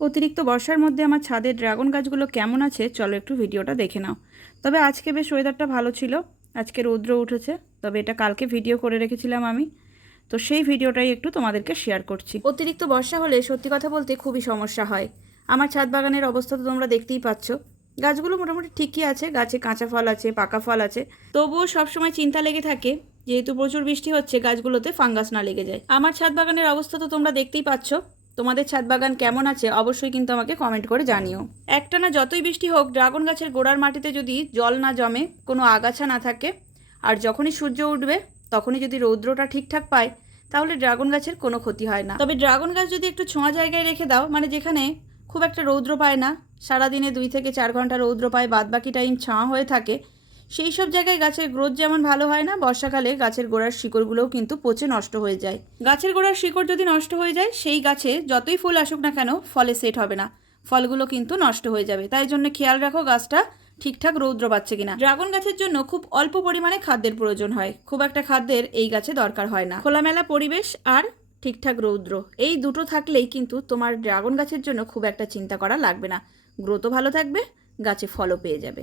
অতিরিক্ত বর্ষার মধ্যে আমার ছাদের ড্রাগন গাছগুলো কেমন আছে চলো একটু ভিডিওটা দেখে নাও। তবে আজকে বেশ ওয়েদারটা ভালো ছিল, আজকে রৌদ্র উঠেছে। তবে এটা কালকে ভিডিও করে রেখেছিলাম আমি, তো সেই ভিডিওটাই একটু তোমাদেরকে শেয়ার করছি। অতিরিক্ত বর্ষা হলে সত্যি কথা বলতে খুবই সমস্যা হয়। আমার ছাদ বাগানের অবস্থা তো তোমরা দেখতেই পাচ্ছ। গাছগুলো মোটামুটি ঠিকই আছে, গাছে কাঁচা ফল আছে, পাকা ফল আছে, তবুও সবসময় চিন্তা লেগে থাকে যেহেতু প্রচুর বৃষ্টি হচ্ছে গাছগুলোতে ফাঙ্গাস না লেগে যায়। আমার ছাদ বাগানের অবস্থা তো তোমরা দেখতেই পাচ্ছ। তোমাদের ছাদ বাগান কেমন আছে অবশ্যই কিন্তু আমাকে কমেন্ট করে জানিও। একটানা যতই বৃষ্টি হোক, ড্রাগন গাছের গোড়ার মাটিতে যদি জল না জমে, কোনো আগাছা না থাকে, আর যখনই সূর্য উঠবে তখনই যদি রৌদ্রটা ঠিকঠাক পায়, তাহলে ড্রাগন গাছের কোনো ক্ষতি হয় না। তবে ড্রাগন গাছ যদি একটু ছোঁয়া জায়গায় রেখে দাও, মানে যেখানে খুব একটা রৌদ্র পায় না, সারাদিনে 2 থেকে 4 ঘন্টা রৌদ্র পায়, বাদবাকি টাইম ছাঁ হয়ে থাকে, সেই সব জায়গায় গাছের গ্রোথ যেমন ভালো হয় না, বর্ষাকালে গাছের গোড়ার শিকড়গুলোও কিন্তু পচে নষ্ট হয়ে যায়। গাছের গোড়ার শিকড় যদি নষ্ট হয়ে যায়, সেই গাছে যতই ফুল আসুক না কেন ফলে সেট হবে না, ফলগুলো কিন্তু নষ্ট হয়ে যাবে। তাই জন্য খেয়াল রাখো গাছটা ঠিকঠাক রৌদ্র পাচ্ছে কিনা। ড্রাগন গাছের জন্য খুব অল্প পরিমাণে খাদ্যের প্রয়োজন হয়, খুব একটা খাদ্যের এই গাছে দরকার হয় না। খোলামেলা পরিবেশ আর ঠিকঠাক রৌদ্র, এই দুটো থাকলেই কিন্তু তোমার ড্রাগন গাছের জন্য খুব একটা চিন্তা করা লাগবে না, গ্রোথও ভালো থাকবে, গাছে ফলও পেয়ে যাবে।